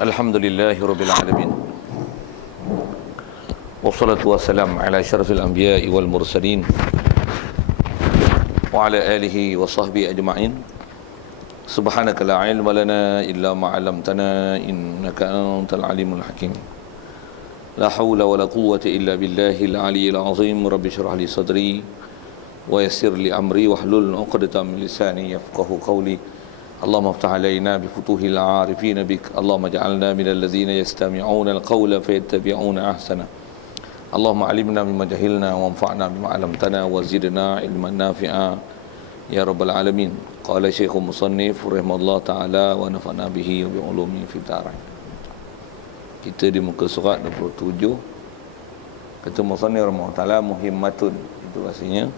Alhamdulillahi Rabbil Alamin. Wassalatu wassalamu ala asyrafil anbiya'i wal mursalin wa ala alihi wa sahbihi ajma'in. Subhanaka la ilma lana illa ma 'allamtana innaka antal alimul hakim. La hawla wa la quwwata illa billahil aliyyil azim. Rabbi shrah li sadri wa yassir li amri wahlul 'uqdatam min lisani yafqahu qawli. اللهم افتح علينا بفتوح العارفين بك اللهم اجعلنا من الذين يستمعون القول فيتبعون احسنه اللهم علمنا مما جهلنا وانفعنا بما علمتنا وزدنا علما نافعا يا رب العالمين. قال شيخ المصنف رحمه الله تعالى ونفعنا به وبعلومه في الدارين. Kita di muka surat 27 kata musannif rahimahullah taala muhimmatun, itu artinya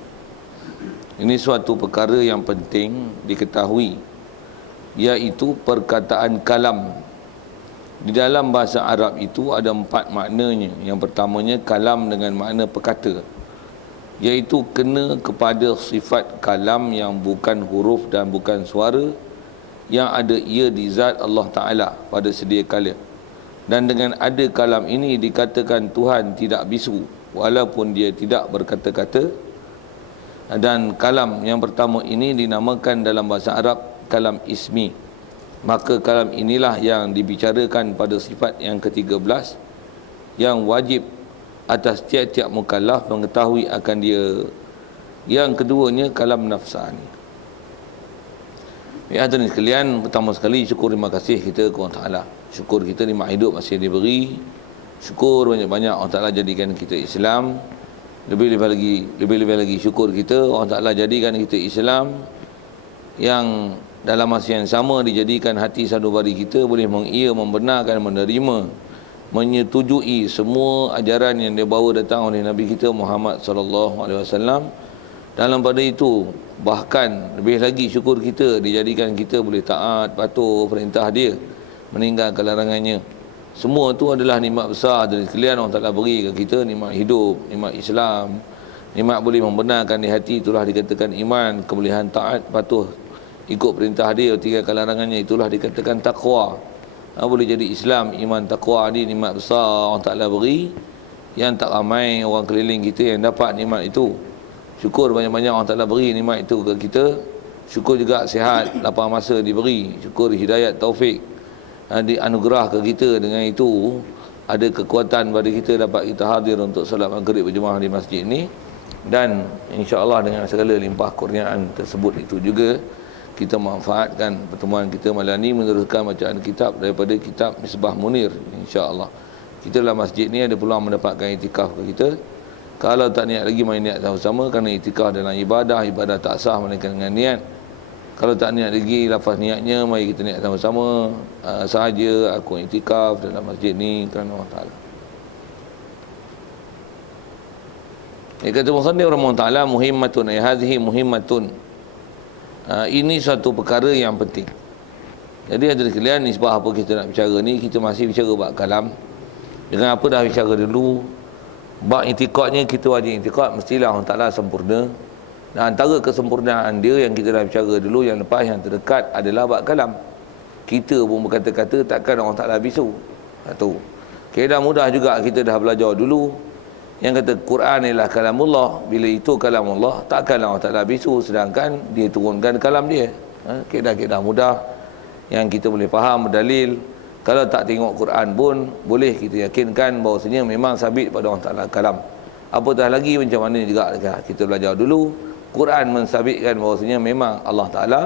ini suatu perkara yang penting diketahui, iaitu perkataan kalam. Di dalam bahasa Arab itu ada 4 maknanya. Yang pertamanya kalam dengan makna perkata, iaitu kena kepada sifat kalam yang bukan huruf dan bukan suara, yang ada ia di zat Allah Ta'ala pada sedia kala. Dan dengan ada kalam ini dikatakan Tuhan tidak bisu walaupun dia tidak berkata-kata. Dan kalam yang pertama ini dinamakan dalam bahasa Arab kalam ismi. Maka kalam inilah yang dibicarakan pada sifat yang ke-13, yang wajib atas tiap-tiap mukallaf mengetahui akan dia. Yang keduanya kalam nafsani. Ya hadirin sekalian, pertama sekali syukur terima kasih kita kepada Allah Taala. Syukur kita nikmat hidup masih diberi. Syukur banyak-banyak Allah Taala jadikan kita Islam. Lebih-lebih lagi syukur kita Allah Taala jadikan kita Islam yang dalam masa yang sama dijadikan hati sanubari kita boleh mengia, membenarkan, menerima, menyetujui semua ajaran yang dibawa datang oleh Nabi kita Muhammad sallallahu alaihi wasallam. Dalam pada itu bahkan lebih lagi syukur kita dijadikan kita boleh taat, patuh perintah dia, meninggalkan larangannya. Semua itu adalah nikmat besar dari sekalian Allah Taala beri ke kita, nikmat hidup, nikmat Islam, nikmat boleh membenarkan di hati, itulah dikatakan iman, kebolehan taat, patuh ikut perintah dia, tinggalkan larangannya, itulah dikatakan taqwa. Boleh jadi Islam, iman, taqwa ni nikmat besar Allah Ta'ala beri, yang tak ramai orang keliling kita yang dapat nikmat itu. Syukur banyak-banyak Allah Ta'ala beri nikmat itu ke kita. Syukur juga sihat, lapang masa diberi. Syukur hidayat, taufik dianugerah ke kita. Dengan itu ada kekuatan pada kita dapat kita hadir untuk solat maghrib berjemaah di masjid ini. Dan insya-Allah dengan segala limpah kurniaan tersebut itu juga kita manfaatkan pertemuan kita malam ini meneruskan bacaan kitab daripada kitab Misbah Munir, insya-Allah. Kita dalam masjid ni ada peluang mendapatkan iktikaf ke kita. Kalau tak niat lagi, main niat sama-sama, kerana iktikaf dalam ibadah tak sah melainkan dengan niat. Kalau tak niat lagi, lafaz niatnya, mari kita niat sama-sama, sahaja aku iktikaf dalam masjid ni kerana Allah Taala. Kata musannif rahimahullah taala muhimmatun, ay hadhihi muhimmatun. Ini satu perkara yang penting. Jadi ada sekalian, nisbah apa kita nak bicara ni, kita masih bicara bab kalam. Dengan apa dah bicara dulu, bab i'tiqadnya kita wajib i'tiqad, mestilah Allah Taala sempurna. Dan antara kesempurnaan dia yang kita dah bicara dulu, yang lepas yang terdekat adalah bab kalam. Kita pun berkata-kata, takkan Allah Taala bisu. Satu. Kira mudah juga kita dah belajar dulu yang kata Quran ialah kalamullah. Bila itu kalamullah, takkanlah Allah Ta'ala bisu sedangkan dia turunkan kalam dia. Kedah-kedah mudah yang kita boleh faham berdalil. Kalau tak tengok Quran pun boleh kita yakinkan bahawasanya memang sabit pada Allah Ta'ala kalam. Apatah lagi macam mana juga kita belajar dulu, Quran mensabitkan bahawasanya memang Allah Ta'ala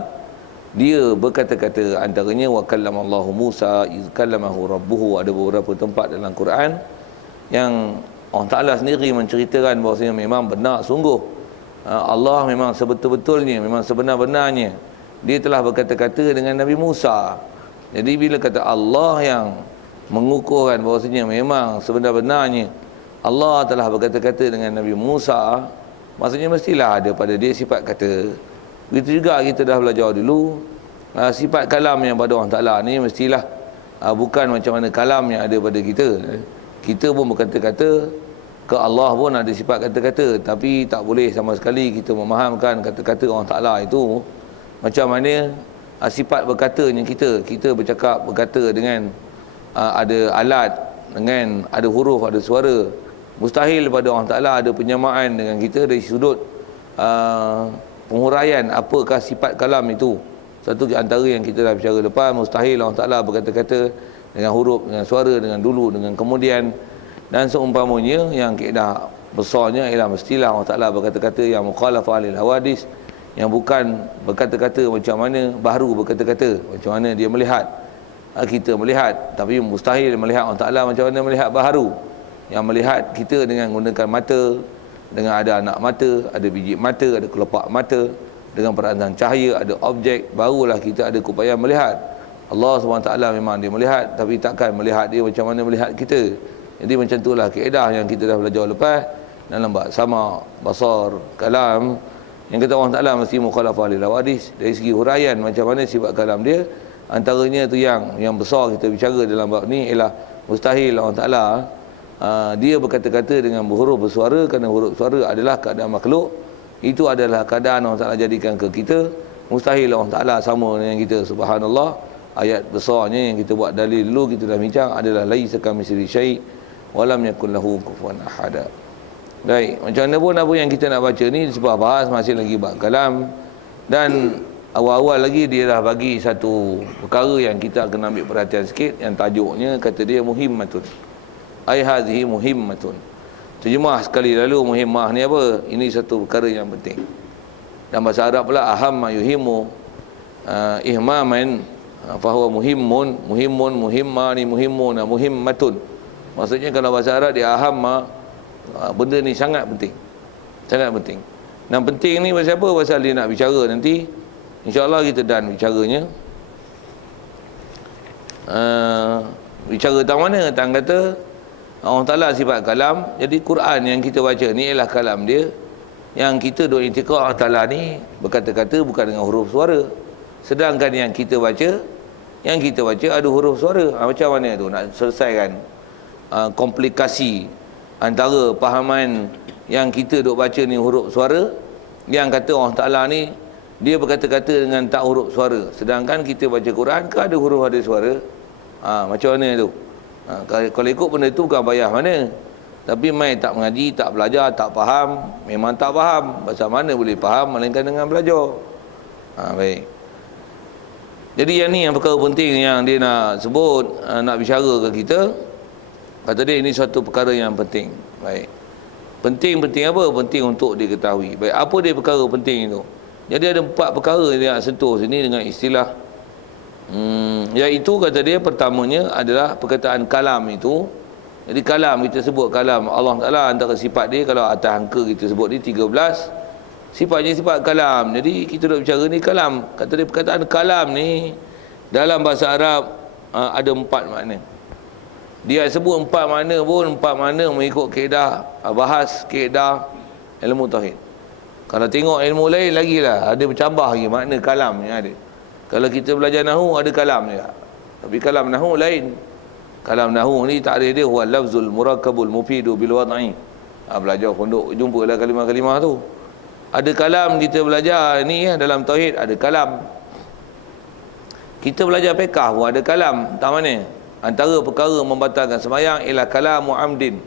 dia berkata-kata. Antaranya wa kallamallahu Musa iz kallamahu rabbuhu. Ada beberapa tempat dalam Quran yang Allah Ta'ala sendiri menceritakan bahawasanya memang benar sungguh Allah memang sebetul-betulnya, memang sebenar-benarnya dia telah berkata-kata dengan Nabi Musa. Jadi bila kata Allah yang mengukurkan bahawasanya memang sebenar-benarnya Allah telah berkata-kata dengan Nabi Musa, maksudnya mestilah ada pada dia sifat kata. Begitu juga kita dah belajar dulu sifat kalam yang pada Allah Ta'ala ni mestilah bukan macam mana kalam yang ada pada kita. Kita pun berkata-kata, ke Allah pun ada sifat kata-kata, tapi tak boleh sama sekali kita memahamkan kata-kata Allah Ta'ala itu macam mana sifat berkatanya kita bercakap, berkata dengan ada alat dengan ada huruf, ada suara. Mustahil pada Allah Ta'ala ada penyamaan dengan kita dari sudut penghuraian apakah sifat kalam itu. Satu antara yang kita dah bicara lepas, mustahil Allah Ta'ala berkata-kata dengan huruf, dengan suara, dengan dulu, dengan kemudian dan seumpamanya. Yang kaedah besarnya ialah mestilah Allah Ta'ala berkata-kata yang mukhalafah lil hawadis, yang bukan berkata-kata macam mana baharu berkata-kata, macam mana dia melihat, kita melihat, tapi mustahil melihat Allah Ta'ala macam mana melihat baharu, yang melihat kita dengan menggunakan mata, dengan ada anak mata, ada biji mata, ada kelopak mata, dengan peranan cahaya, ada objek, barulah kita ada keupayaan melihat. Allah SWT memang dia melihat, tapi takkan melihat dia macam mana melihat kita. Jadi macam itulah kaedah yang kita dah belajar lepas dalam bab sama, basar, kalam, yang kata Allah Ta'ala mesti mukhalafah lil hawadis. Dari segi huraian macam mana sifat kalam dia, antaranya tu yang besar kita bicara dalam bab ni ialah mustahil Allah Ta'ala dia berkata-kata dengan huruf bersuara, kerana huruf suara adalah keadaan makhluk. Itu adalah keadaan Allah Ta'ala jadikan ke kita. Mustahil Allah Ta'ala sama dengan kita. Subhanallah, ayat besarnya yang kita buat dalil dulu, kita dah bincang, adalah laisa kamitslihi syai' wa lam yakul lahu kufuwan ahad. Baik, macam mana pun apa yang kita nak baca ni sebab bahas masih lagi bab kalam, dan awal-awal lagi dia dah bagi satu perkara yang kita kena ambil perhatian sikit, yang tajuknya kata dia muhimmatun. Ai hadhihi muhimmatun. Terjemah sekali lalu muhimmah ni apa? Ini satu perkara yang penting. Dan bahasa Arab pula ahamma yuhimmu ihmaman fahuwa muhimmun muhimmani muhimmuna muhimmatun. Maksudnya kalau bahasa Arab dia ahamma, benda ni sangat penting. Sangat penting. Dan penting ni pasal apa? Pasal dia nak bicara nanti. InsyaAllah kita dan bicaranya. Bicara tentang mana? Tentang kata Allah Ta'ala sifat kalam. Jadi Quran yang kita baca ni ialah kalam dia. Yang kita duk intikad Allah Ta'ala ni berkata-kata bukan dengan huruf suara. Sedangkan yang kita baca ada huruf suara. Macam mana tu nak selesaikan komplikasi antara pahaman yang kita duk baca ni huruf suara, yang kata Allah Ta'ala ni dia berkata-kata dengan tak huruf suara, sedangkan kita baca Quran ke ada huruf ada suara. Macam mana tu? Kalau ikut benda tu bukan payah mana. Tapi mai tak mengaji, tak belajar, tak faham, memang tak faham. Pasal mana boleh faham melainkan dengan belajar. Baik. Jadi yang ni yang perkara penting yang dia nak sebut, nak bicara ke kita. Kata dia ini suatu perkara yang penting. Baik. Penting apa? Penting untuk diketahui. Baik, apa dia perkara penting itu? Jadi ada 4 perkara yang nak sentuh sini dengan istilah. Iaitu kata dia pertamanya adalah perkataan kalam itu. Jadi kalam kita sebut kalam Allah Ta'ala antara sifat dia, kalau atas angka kita sebut ni 13. Sifatnya sifat kalam. Jadi kita nak bicara ni kalam. Kata dia perkataan kalam ni dalam bahasa Arab ada 4 makna. Dia sebut 4 makna pun 4 makna mengikut kaedah bahas kaedah ilmu tauhid. Kalau tengok ilmu lain lagi lah ada bercambah lagi makna kalam yang ada. Kalau kita belajar nahu ada kalam dia. Tapi kalam nahu lain. Kalam nahu ni takrif dia huwa lafzul murakkabul mufidu bil wad'i. Belajar pondok jumpalah kalimah-kalimah tu. Ada kalam kita belajar ni dalam tauhid ada kalam. Kita belajar fiqh pun ada kalam. Tak mana? Antara perkara membatalkan sembahyang ialah kalamu amdin.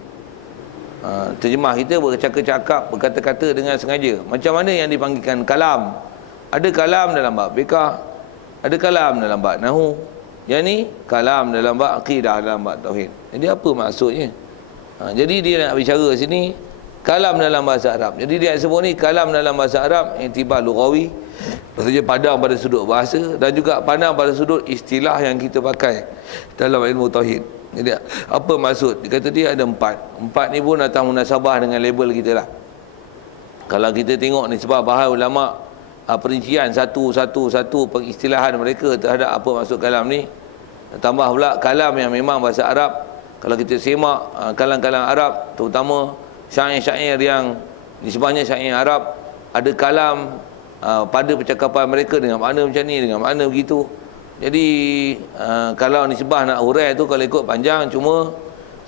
Terjemah kita bercakap-cakap, berkata-kata dengan sengaja. Macam mana yang dipanggilkan kalam? Ada kalam dalam bab fiqh, ada kalam dalam bab nahu. Yang ni kalam dalam bab akidah, dalam bab tauhid. Jadi apa maksudnya? Jadi dia nak bicara sini kalam dalam bahasa Arab. Jadi dia sebut ni kalam dalam bahasa Arab i'tibar lughawi, maksudnya pandang pada sudut bahasa dan juga pandang pada sudut istilah yang kita pakai dalam ilmu tauhid. Jadi apa maksud? Dia kata dia ada 4. 4 ni pun datang munasabah dengan label kita lah. Kalau kita tengok ni sebab bahas ulama perincian satu pengistilahan mereka terhadap apa maksud kalam ni. Tambah pula kalam yang memang bahasa Arab. Kalau kita semak kalam-kalam Arab, terutama syair-syair yang disebabnya syair Arab, ada kalam pada percakapan mereka dengan makna macam ni, dengan makna begitu. Jadi kalau nisbah nak hurai tu kalau ikut panjang, cuma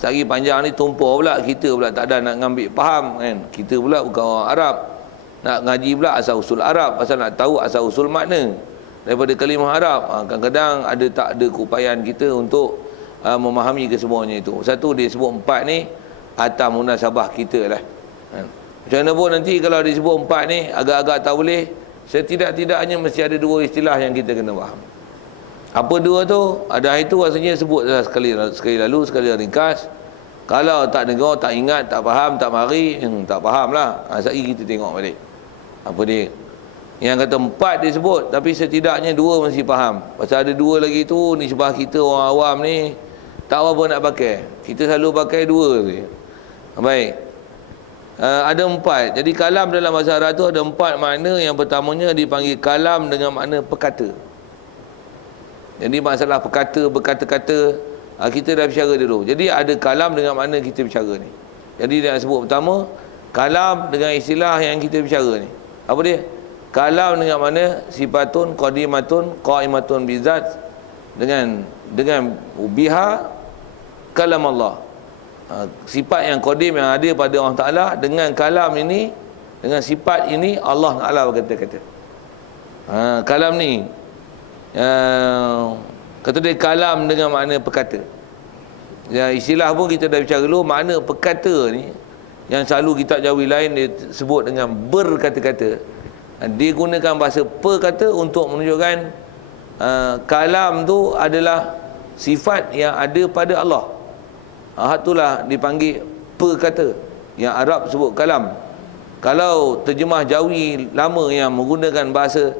sehari panjang ni tumpah pula, kita pula tak ada nak ngambil faham kan. Kita pula bukan orang Arab, nak ngaji pula asal usul Arab, pasal nak tahu asal usul makna daripada kalimah Arab. Kadang-kadang tak ada keupayaan kita untuk memahami kesemuanya itu. Satu dia sebut empat ni atas munasabah kita lah. Macam mana pun nanti kalau disebut empat ni agak-agak tak boleh, setidak-tidaknya mesti ada dua istilah yang kita kena faham. Apa dua tu? Ada itu rasanya sebut sekali lalu, sekali ringkas. Kalau tak dengar, tak ingat, tak faham, tak mari, tak faham lah. Sekali kita tengok balik apa dia. Yang kata empat disebut, tapi setidaknya dua mesti faham. Pasal ada dua lagi tu, ni sebab kita orang awam ni tak apa nak pakai. Kita selalu pakai dua je. Baik. Ada empat. Jadi kalam dalam bahasa Arab tu ada empat makna. Yang pertamanya dipanggil kalam dengan makna perkata. Jadi masalah berkata-kata, kita dah bicara dulu. Jadi ada kalam dengan makna kita bicara ni. Jadi dia sebut pertama, kalam dengan istilah yang kita bicara ni. Apa dia? Kalam dengan mana sifatun qadimatun qaimatun bizat, dengan biha kalam Allah. Sifat yang qadim yang ada pada Allah Taala, dengan kalam ini, dengan sifat ini Allah Taala berkata-kata. Kalam ni kata dia kalam dengan makna perkata. Ya, istilah pun kita dah bicara dulu, makna perkata ni yang selalu kitab Jawi lain dia sebut dengan berkata-kata. Dia gunakan bahasa perkata untuk menunjukkan kalam tu adalah sifat yang ada pada Allah. Itulah dipanggil perkata. Yang Arab sebut kalam. Kalau terjemah Jawi lama yang menggunakan bahasa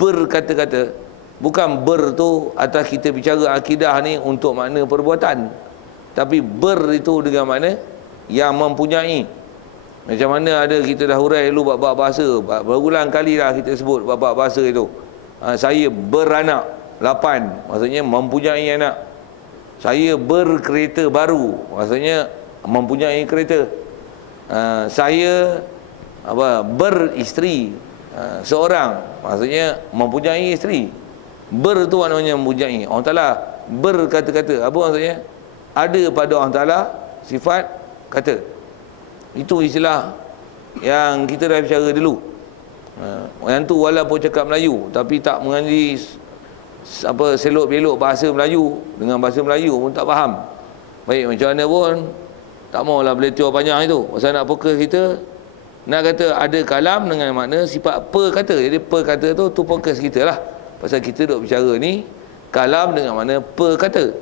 berkata-kata, bukan ber tu atas kita bicara akidah ni untuk makna perbuatan, tapi ber itu dengan makna yang mempunyai. Macam mana ada kita dah hurai dulu bab bahasa, berulang kali dah kita sebut bab bahasa itu. Saya beranak 8, maksudnya mempunyai anak. Saya berkereta baru, maksudnya mempunyai kereta. Saya beristeri seorang, maksudnya mempunyai isteri. Ber tu maknanya mempunyai. Allah Ta'ala berkata-kata. Apa maksudnya? Ada pada Allah Ta'ala sifat kata. Itu istilah yang kita dah bicara dulu. Yang tu walaupun cakap Melayu, tapi tak mengaji selok-belok bahasa Melayu, dengan bahasa Melayu pun tak faham. Baik macam mana pun tak maulah beletir panjang itu. Pasal nak fokus kita nak kata ada kalam dengan makna sifat perkata. Jadi perkata tu fokus kita lah. Pasal kita duk bicara ni kalam dengan makna perkata.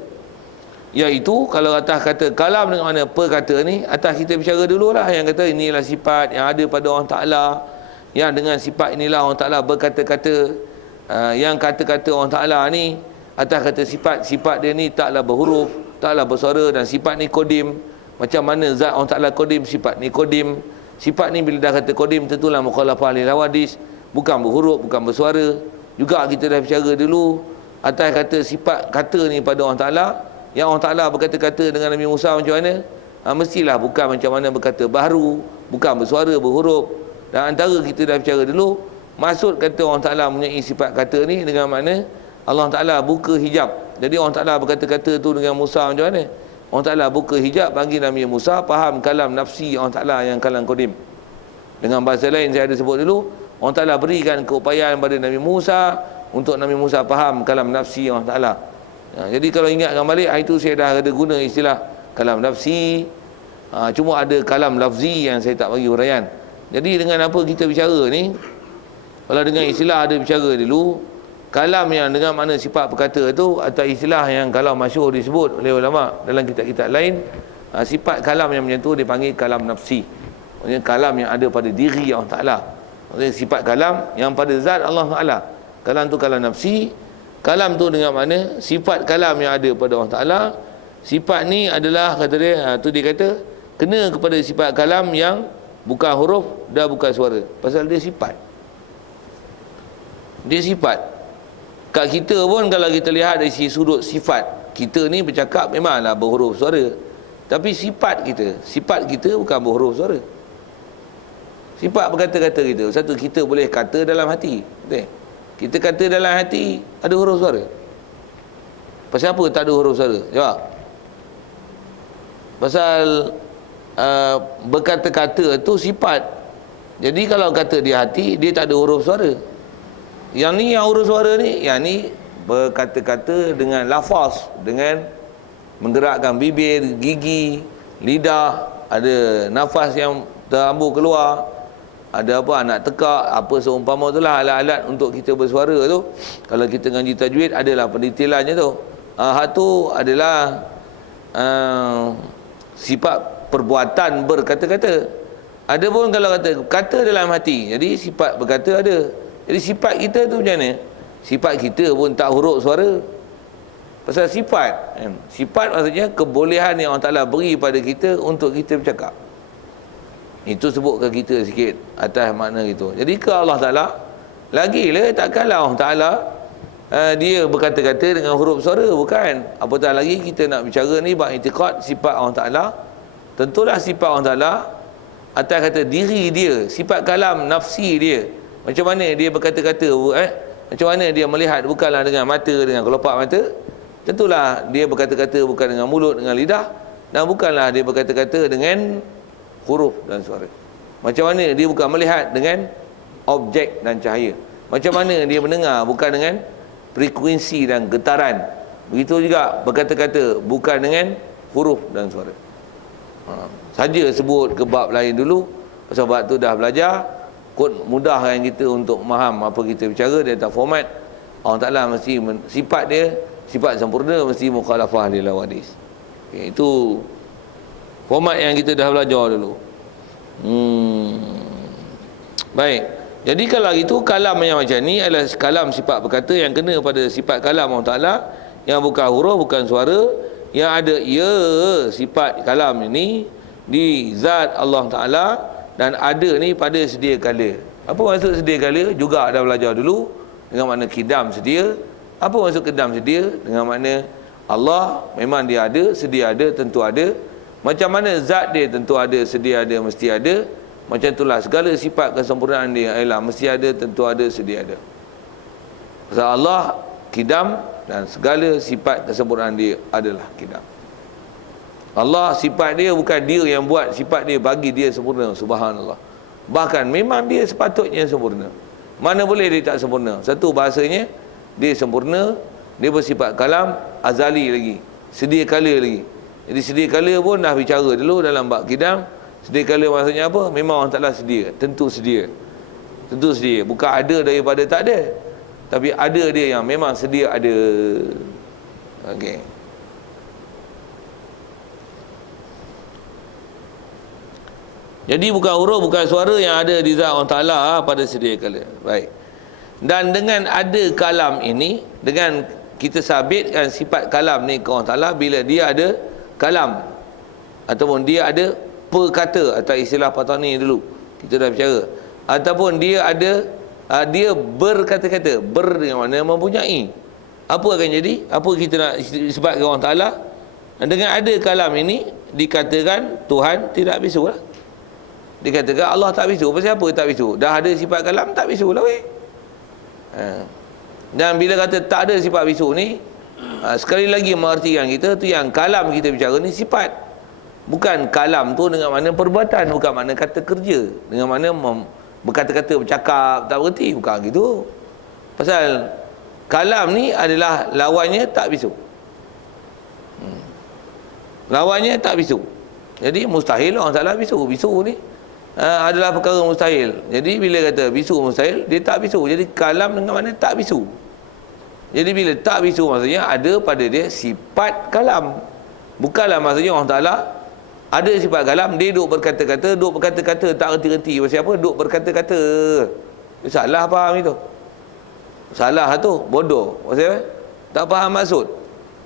Iaitu kalau atas kata kalam dengan makna perkata ni, atas kita bicara dululah yang kata inilah sifat yang ada pada Allah Ta'ala, yang dengan sifat inilah Allah Ta'ala berkata-kata. Yang kata-kata Allah Ta'ala ni atas kata sifat dia ni taklah berhuruf, taklah bersuara, dan sifat ni kodim. Macam mana zat Allah Ta'ala kodim, sifat ni kodim. Sifat ni bila dah kata kodim, tentulah mukhalafah lil hawadis, bukan berhuruf, bukan bersuara. Juga kita dah bicara dulu atas kata sifat kata ni pada Allah Ta'ala, yang Allah Ta'ala berkata-kata dengan Nabi Musa macam mana? Mestilah bukan macam mana berkata baharu, bukan bersuara, berhuruf. Dan antara kita dah bicara dulu, maksud kata Allah Ta'ala mempunyai sifat kata ni dengan makna Allah Ta'ala buka hijab. Jadi Allah Ta'ala berkata-kata tu dengan Musa macam mana? Allah Ta'ala buka hijab bagi Nabi Musa faham kalam nafsi Allah Ta'ala yang kalam kodim. Dengan bahasa lain saya ada sebut dulu, Allah Ta'ala berikan keupayaan pada Nabi Musa untuk Nabi Musa faham kalam nafsi Allah Ta'ala. Jadi kalau ingatkan balik, itu saya dah ada guna istilah kalam nafsi. Cuma ada kalam lafzi yang saya tak bagi huraian. Jadi dengan apa kita bicara ni, kalau dengan istilah ada bicara dulu, kalam yang dengan makna sifat perkata tu, atau istilah yang kalau masyhur disebut oleh ulama dalam kitab-kitab lain, sifat kalam yang macam tu dipanggil kalam nafsi. Maksudnya kalam yang ada pada diri Allah Ta'ala. Maksudnya sifat kalam yang pada zat Allah Ta'ala. Kalam tu kalam nafsi. Kalam tu dengan makna sifat kalam yang ada pada Allah Ta'ala. Sifat ni adalah, kata dia, tu dia kata kena kepada sifat kalam yang bukan huruf dan bukan suara. Pasal dia sifat. Dia sifat. Kat kita pun kalau kita lihat dari sudut sifat, kita ni bercakap memanglah berhuruf suara. Tapi sifat kita bukan berhuruf suara. Sifat berkata-kata kita. Satu, kita boleh kata dalam hati. Betul? Kita kata dalam hati ada huruf suara. Pasal apa tak ada huruf suara? Jawab. Pasal berkata-kata tu sifat. Jadi kalau kata di hati, dia tak ada huruf suara. Yang ni yang huruf suara ni, yang ni berkata-kata dengan lafaz, dengan menggerakkan bibir, gigi, lidah, ada nafas yang terhambur keluar, ada apa, nak tekak, apa seumpama itulah alat-alat untuk kita bersuara tu. Kalau kita ngaji tajwid, adalah pendetailannya tu. Hak tu adalah sifat perbuatan berkata-kata. Ada pun kalau kata dalam hati, jadi sifat berkata ada. Jadi sifat kita tu macam mana? Sifat kita pun tak huruf suara. Pasal sifat, sifat maksudnya kebolehan yang Allah Ta'ala beri pada kita untuk kita bercakap. Itu sebutkan kita sikit atas makna itu. Jadi ke Allah Ta'ala, lagilah takkanlah Allah Ta'ala dia berkata-kata dengan huruf suara, bukan. Apatah lagi kita nak bicara ni bab i'tiqad sifat Allah Ta'ala. Tentulah sifat Allah Ta'ala atas kata diri dia, sifat kalam nafsi dia. Macam mana dia berkata-kata, macam mana dia melihat, bukanlah dengan mata, dengan kelopak mata. Tentulah dia berkata-kata bukan dengan mulut, dengan lidah, dan bukanlah dia berkata-kata dengan huruf dan suara. Macam mana dia bukan melihat dengan objek dan cahaya. Macam mana dia mendengar bukan dengan frekuensi dan getaran. Begitu juga berkata-kata bukan dengan huruf dan suara. Saja sebut ke bab lain dulu. Pasal bab tu dah belajar, kot mudahkan kita untuk faham apa kita bicara. Dia tak format. Allah Ta'ala mesti sifat dia, sifat sempurna, mesti mukhalafah dia lawadis. Okay, itu format yang kita dah belajar dulu. Baik. Jadi kalau itu kalam yang macam ni adalah kalam sifat berkata yang kena pada sifat kalam Allah Ta'ala, yang bukan huruf, bukan suara, yang ada sifat kalam ini di zat Allah Ta'ala, dan ada ni pada sedia kala. Apa maksud sedia kala? Juga dah belajar dulu dengan makna kidam sedia. Apa maksud kidam sedia? Dengan makna Allah memang dia ada, sedia ada, tentu ada. Macam mana zat dia tentu ada, sedia ada, mesti ada. Macam itulah segala sifat kesempurnaan dia ialah mesti ada, tentu ada, sedia ada. Pasal Allah kidam dan segala sifat kesempurnaan dia adalah kidam. Allah sifat dia bukan dia yang buat, sifat dia bagi dia sempurna, subhanallah. Bahkan memang dia sepatutnya sempurna. Mana boleh dia tak sempurna? Satu, bahasanya dia sempurna, dia bersifat kalam, azali lagi, sedia kala lagi. Jadi sedia kala pun dah bicara dulu dalam bab kidam. Sedia kala maksudnya apa? Memang Allah Ta'ala sedia, tentu sedia. Tentu sedia, bukan ada daripada tak ada, tapi ada dia yang memang sedia ada. Okey. Jadi bukan huruf, bukan suara yang ada di zat Allah Ta'ala pada sedia kala. Baik. Dan dengan ada kalam ini, dengan kita sabitkan sifat kalam ni ke Allah Ta'ala, bila dia ada kalam ataupun dia ada perkata, atau istilah Patani dulu kita dah bicara, ataupun dia ada dia berkata-kata, dengan mana mempunyai. Apa akan jadi? Apa kita nak sebabkan Allah Ta'ala? Dengan ada kalam ini dikatakan Tuhan tidak bisu lah. Dikatakan Allah tak bisu. Pasal apa tak bisu? Dah ada sifat kalam, tak bisu lah weh. Dan bila kata tak ada sifat bisu ni, sekali lagi mengartikan kita tu yang kalam kita bicara ni sifat. Bukan kalam tu dengan makna perbuatan, bukan makna kata kerja, dengan makna berkata-kata, bercakap, tak berhenti, bukan gitu. Pasal kalam ni adalah lawannya tak bisu. Lawannya tak bisu. Jadi mustahil orang Ta'ala bisu. Bisu ni adalah perkara mustahil. Jadi bila kata bisu mustahil, dia tak bisu. Jadi kalam dengan makna tak bisu. Jadi bila tak bisu maksudnya ada pada dia sifat kalam. Bukanlah maksudnya Allah Ta'ala ada sifat kalam, dia duk berkata-kata, tak reti-reti. Pasal apa? Duk berkata-kata. Salah faham itu. Salah tu, bodoh. Pasal apa? Tak faham maksud.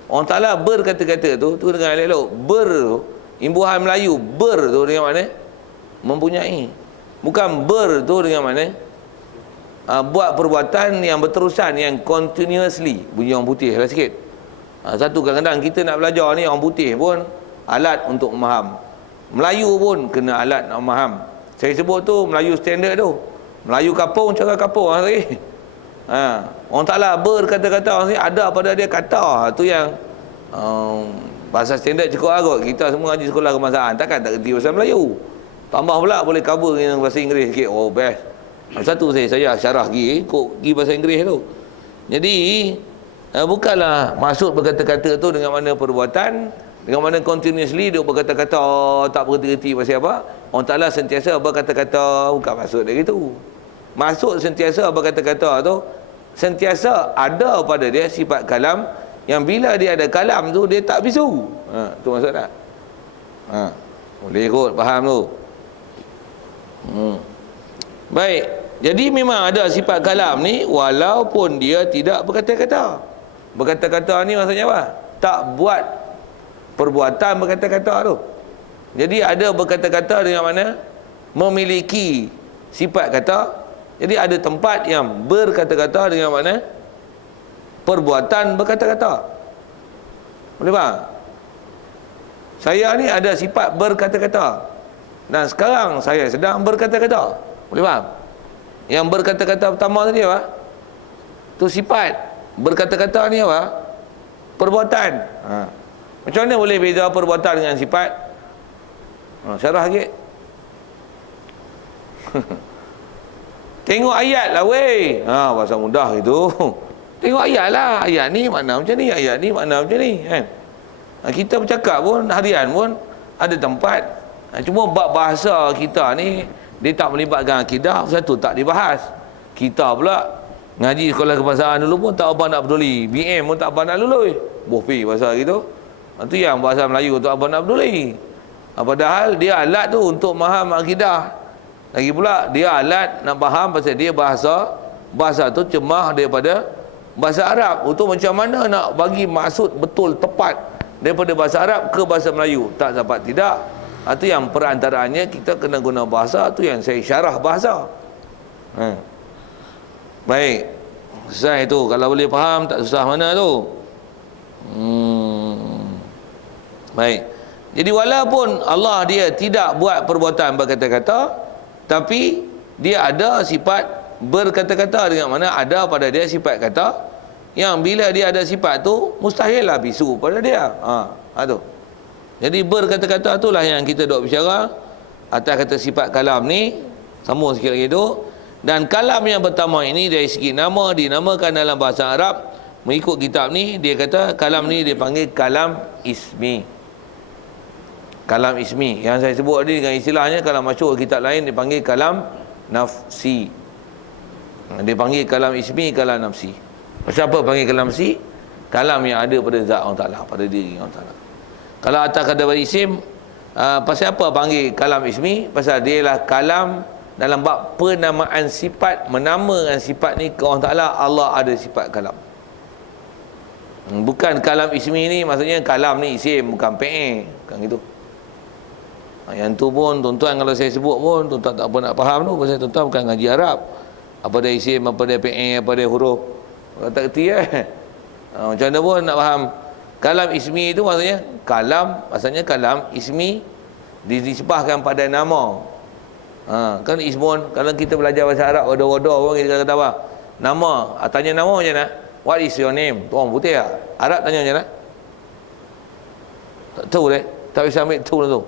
Allah Ta'ala berkata-kata tu dengan elok-elok. Imbuhan Melayu, tu dengan mana? Mempunyai. Bukan tu dengan mana? Buat perbuatan yang berterusan, yang continuously. Bunyi orang putih lah sikit. Satu kadang-kadang kita nak belajar ni, orang putih pun alat untuk memaham. Melayu pun kena alat nak memaham. Saya sebut tu Melayu standard tu. Melayu kapung, cara kapung lagi. Orang Ta'ala berkata-kata, orang ada pada dia kata. Tu yang bahasa standard cukup agak. Kita semua ngaji sekolah kebangsaan, takkan tak kerti bahasa Melayu. Tambah pula boleh cover dengan bahasa Inggeris sikit. Oh best. Satu saya syarah pergi bahasa Inggeris tu. Jadi bukanlah maksud berkata-kata tu dengan mana perbuatan, Dengan mana continuously dia berkata-kata, tak berhenti-henti pasal apa? Allah Ta'ala sentiasa berkata-kata, bukan maksud dia gitu. Maksud sentiasa berkata-kata tu, sentiasa ada pada dia sifat kalam, yang bila dia ada kalam tu, dia tak bisu. Tu maksud tak? Boleh kot, faham tu. Baik, jadi memang ada sifat kalam ni, walaupun dia tidak berkata-kata. Berkata-kata ni maksudnya apa? Tak buat perbuatan berkata-kata tu. Jadi ada berkata-kata dengan mana? Memiliki sifat kata. Jadi ada tempat yang berkata-kata dengan mana? Perbuatan berkata-kata. Boleh faham? Saya ni ada sifat berkata-kata, dan sekarang saya sedang berkata-kata. Boleh faham? Yang berkata-kata pertama tadi apa? Tu sifat. Berkata-kata ni apa? Perbuatan. Macam mana boleh beza perbuatan dengan sifat? Syarah sikit. Tengok ayat lah weh. Bahasa mudah itu. Tengok ayat lah. Ayat ni makna macam ni, ayat ni makna macam ni, kan? Kita bercakap pun harian pun ada tempat. Cuma bab bahasa kita ni dia tak melibatkan akidah, satu tak dibahas. Kita pula ngaji sekolah kebahasaan dulu pun tak apa nak peduli. BM pun tak apa nak lulus. Bohpi bahasa gitu. Itu yang bahasa Melayu tu apa nak peduli. Padahal dia alat tu untuk faham akidah. Lagi pula dia alat nak faham pasal dia bahasa tu cemah daripada bahasa Arab. Untuk macam mana nak bagi maksud betul tepat daripada bahasa Arab ke bahasa Melayu, tak dapat tidak. Itu yang perantaraannya kita kena guna bahasa tu, yang saya syarah bahasa. Baik, selesai tu. Kalau boleh faham, tak susah mana tu. Baik, jadi walaupun Allah dia tidak buat perbuatan berkata-kata, tapi dia ada sifat berkata-kata, dengan mana ada pada dia sifat kata, yang bila dia ada sifat tu mustahil lah bisu pada dia. Tu. Jadi berkata-kata itulah yang kita duk bicara atas kata sifat kalam ni. Sambung sikit lagi tu. Dan kalam yang pertama ini dari segi nama, dinamakan dalam bahasa Arab, mengikut kitab ni dia kata kalam ni dia panggil kalam ismi. Kalam ismi yang saya sebut tadi dengan istilahnya, kalau masyhur kitab lain dia panggil kalam nafsi. Dia panggil kalam ismi, kalam nafsi. Pasal apa panggil kalam nafsi? Kalam yang ada pada zat Allah Ta'ala, pada diri Allah Ta'ala. Kalau atas kata isim, pasal apa panggil kalam ismi? Pasal dia lah kalam dalam bab penamaan sifat, menamakan sifat ni ke Allah Ta'ala. Allah ada sifat kalam. Bukan kalam ismi ni maksudnya kalam ni isim, bukan PE, bukan gitu. Yang tu pun tuan-tuan kalau saya sebut pun tuan-tuan tak apa nak faham tu, pasal tuan-tuan bukan ngaji Arab. Apa dia isim, apa dia PE, apa dia huruf, tak kerti macam mana pun nak faham. Kalam ismi itu maksudnya kalam, asalnya kalam ismi disebahkan pada nama. Kan ismun, kalau kita belajar bahasa Arab wada-wada pun kita kata apa? Nama. Tanya nama macam mana? What is your name? Tu orang putih lah. Arab tanya macam mana? Tak tahu deh. Tak bisa ambil tu lah tu.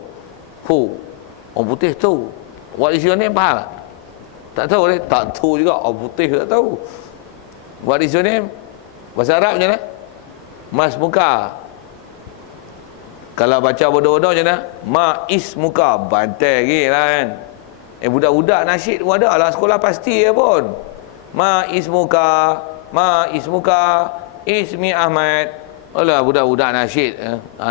Who? Orang putih tu. What is your name? Faham? Tak tahu deh. Tak tahu juga. Orang putih tak tahu. What is your name? Bahasa Arab macam mana? Mas muka. Kalau baca bodoh-bodoh macam mana? Ma is muka. Bantai lagi lah kan. Budak-budak nasyid pun ada lah. Sekolah pasti ya pun. Ma is muka. Ma is muka. Ismi Ahmad. Alah budak-budak nasyid.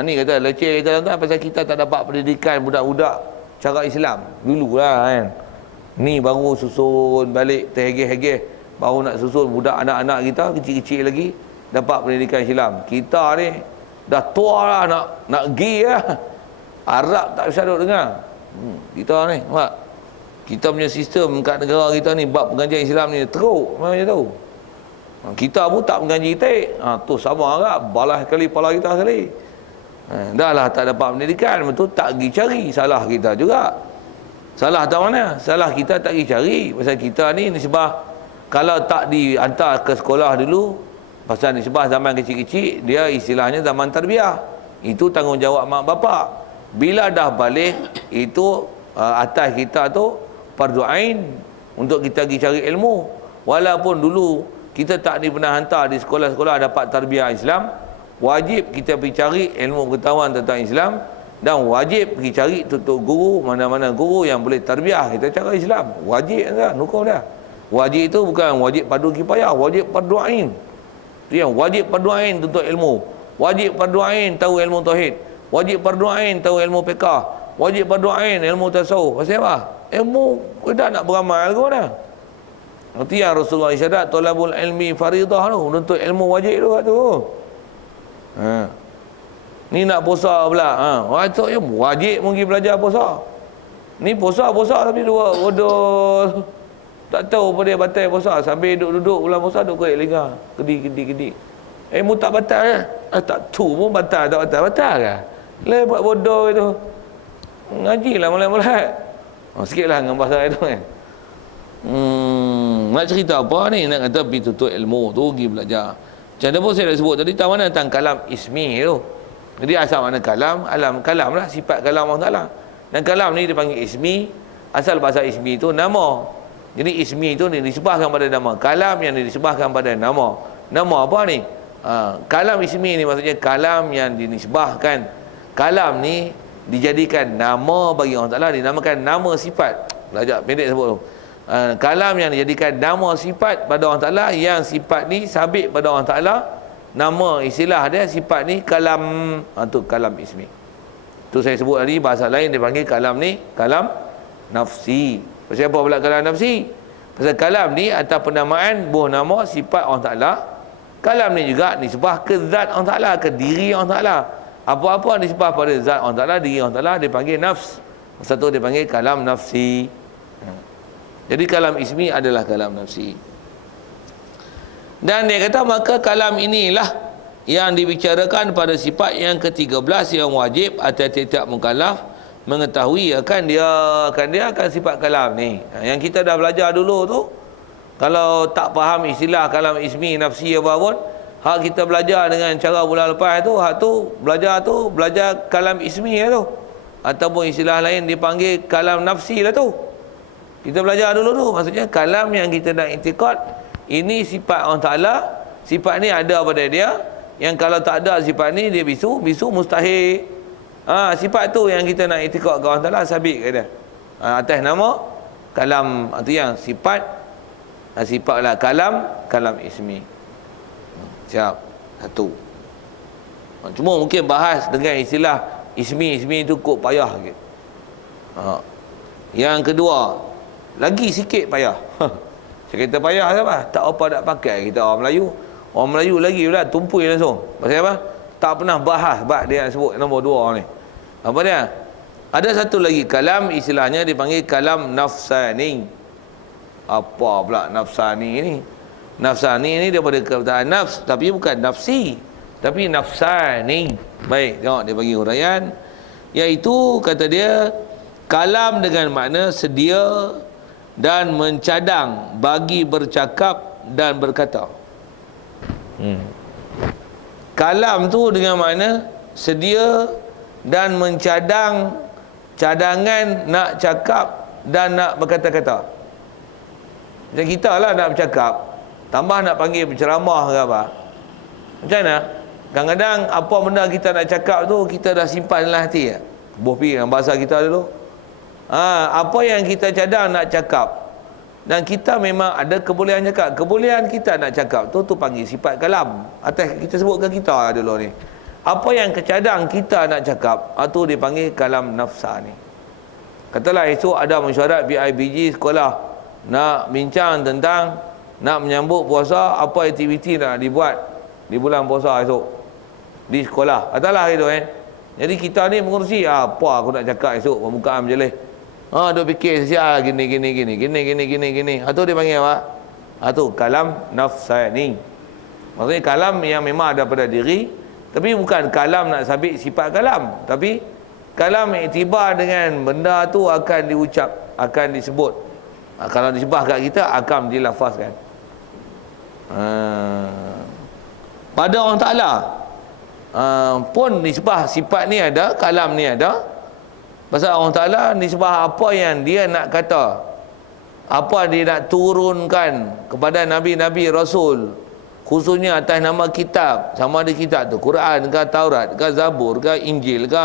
Ni kata leceh kita tuan pasal kita tak dapat pendidikan budak-budak cara Islam. Dulu lah kan. Ni baru susun balik terhegeh-hegeh. Baru nak susun budak anak-anak kita kecil-kecil lagi dapat pendidikan Islam. Kita ni dah tua lah nak pergi lah. Arab tak bisa duduk dengar. Kita ni nampak? Kita punya sistem kat negara kita ni bab pengajian Islam ni teruk macam tu. Kita pun tak mengaji kita. Tu sama agak balas kali kepala kita sekali. Dah lah tak dapat pendidikan, betul tak pergi cari. Salah kita juga. Salah tak mana? Salah kita tak pergi cari. Pasal kita ni nisbah, kalau tak dihantar ke sekolah dulu, pasal nisbah zaman kecil-kecil, dia istilahnya zaman tarbiyah. Itu tanggungjawab mak bapak. Bila dah balik, itu atas kita tu fardu ain untuk kita pergi cari ilmu. Walaupun dulu kita tak pernah hantar di sekolah-sekolah dapat tarbiyah Islam, wajib kita pergi cari ilmu pengetahuan tentang Islam, dan wajib pergi cari tutup guru, mana-mana guru yang boleh tarbiyah kita cara Islam. Wajib dah, hukum dah. Wajib itu bukan wajib fardu kifayah, wajib fardu ain. Itu yang wajib fardu ain tuntut ilmu. Wajib fardu ain tahu ilmu tauhid. Wajib fardu ain tahu ilmu fiqh. Wajib fardu ain ilmu tasawuf. Pasal apa? Ilmu kita nak beramal ke mana? Nanti yang Rasulullah isyarat talabul ilmi faridah tu, nuntut ilmu wajib tu. Ni nak puasa pula. Wajib mungkin belajar puasa. Ni puasa tapi dua bodoh. Tak tahu apa dia batal puasa. Sambil duduk bulan puasa duduk korek lingkar. Kedi. Mu tak batal ke? Tak tu pun batal. Batal ke? Buat bodoh itu. Ngajilah mulai-mulai. Sikitlah dengan bahasa itu kan. Nak cerita apa ni? Nak kata pergi tutup ilmu tu, pergi belajar. Macam mana pun saya dah sebut tadi, tahu mana tentang kalam ismi tu. Jadi asal mana kalam? Kalam lah, sifat kalam Allah Ta'ala. Dan kalam ni dipanggil ismi. Asal bahasa ismi tu nama. Jadi ismi itu disebahkan pada nama. Kalam yang disebahkan pada nama. Nama apa ni? Kalam ismi ni maksudnya kalam yang dinisbahkan. Kalam ni dijadikan nama bagi Allah Ta'ala, dinamakan nama sifat. Belajar pendek sebut tu. Kalam yang dijadikan nama sifat pada Allah Ta'ala, yang sifat ni sabit pada Allah Ta'ala. Nama istilah dia sifat ni kalam. Tu kalam ismi. Tu saya sebut tadi, bahasa lain dipanggil kalam ni kalam nafsi. Pasal apa pula kalam nafsi? Pasal kalam ni atas penamaan buah nama sifat Allah Ta'ala. Kalam ni juga nisbah ke zat Allah Ta'ala, ke diri Allah Ta'ala. Apa-apa nisbah pada zat Allah Ta'ala, diri Allah Ta'ala, dipanggil nafs. Satu dipanggil kalam nafsi. Jadi kalam ismi adalah kalam nafsi. Dan dia kata maka kalam inilah yang dibicarakan pada sifat yang ke-13 yang wajib atas tiap mukallaf mengetahui akan sifat kalam ni. Yang kita dah belajar dulu tu, kalau tak faham istilah kalam ismi nafsi apa pun, hak kita belajar dengan cara bulan lepas tu, hak tu belajar kalam ismi lah tu, ataupun istilah lain dipanggil kalam nafsi lah tu. Kita belajar dulu tu, maksudnya kalam yang kita nak i'tiqad ini sifat Allah Ta'ala. Sifat ni ada pada dia, yang kalau tak ada sifat ni dia bisu mustahil. Sifat tu yang kita nak i'tiqad ke Allah Ta'ala, sabit ke dia. Atas nama kalam, itu yang sifat lah kalam ismi. Siap. Satu. Cuma mungkin bahas dengan istilah ismi tu kok payah sikit. Yang kedua, lagi sikit payah. Saya kata payah apa? Tak apa nak pakai kita orang Melayu. Orang Melayu lagi pula tumpui langsung. Pasal apa? Tak pernah bahas bab dia sebut nombor 2 ni. Apa dia? Ada satu lagi kalam, istilahnya dipanggil kalam nafsani. Apa pula nafsani ni? Nafsani ni daripada kataan nafs, tapi bukan nafsi, tapi nafsani. Baik, tengok dia bagi huraian, iaitu kata dia kalam dengan makna sedia dan mencadang bagi bercakap dan berkata. Kalam tu dengan makna sedia dan mencadang, cadangan nak cakap dan nak berkata-kata. Macam kita lah nak bercakap, tambah nak panggil berceramah ke apa. Macam mana? Kadang-kadang apa benda kita nak cakap tu kita dah simpan dalam hati. Buh pi dengan bahasa kita dulu. Apa yang kita cadang nak cakap, dan kita memang ada kebolehan cakap. Kebolehan kita nak cakap tu panggil sifat kalam. Atas kita sebutkan kita dulu ni. Apa yang kecadang kita nak cakap, tu dipanggil kalam nafsani. Katalah esok ada mesyuarat BIBG sekolah nak bincang tentang nak menyambut puasa, apa aktiviti nak dibuat di bulan puasa esok di sekolah. Katalah itu Jadi kita ni mengurusi apa aku nak cakap esok pembukaan majlis. Duk fikir sial gini. Itu dia panggil apa? Itu kalam nafsani. Maksudnya kalam yang memang ada pada diri, tapi bukan kalam nak sabit sifat kalam, tapi kalam iktibar dengan benda tu akan diucap, akan disebut. Kalau disebah kat kita akan dilafazkan. Pada Allah Ta'ala pun nisbah sifat ni ada, kalam ni ada. Pasal Allah Ta'ala nisbah apa yang dia nak kata, apa dia nak turunkan kepada Nabi-Nabi Rasul, khususnya atas nama kitab, sama ada kitab tu Quran ke, Taurat ke, Zabur ke, Injil ke,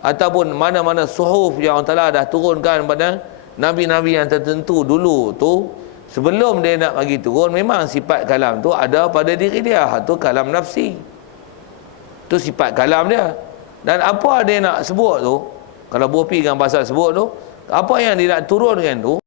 ataupun mana-mana suhuf yang Allah Ta'ala dah turunkan pada Nabi-Nabi yang tertentu dulu tu, sebelum dia nak bagi turun, memang sifat kalam tu ada pada diri dia. Tu kalam nafsi, tu sifat kalam dia. Dan apa dia nak sebut tu, kalau Bopi dengan pasal sebut tu, apa yang dia nak turunkan tu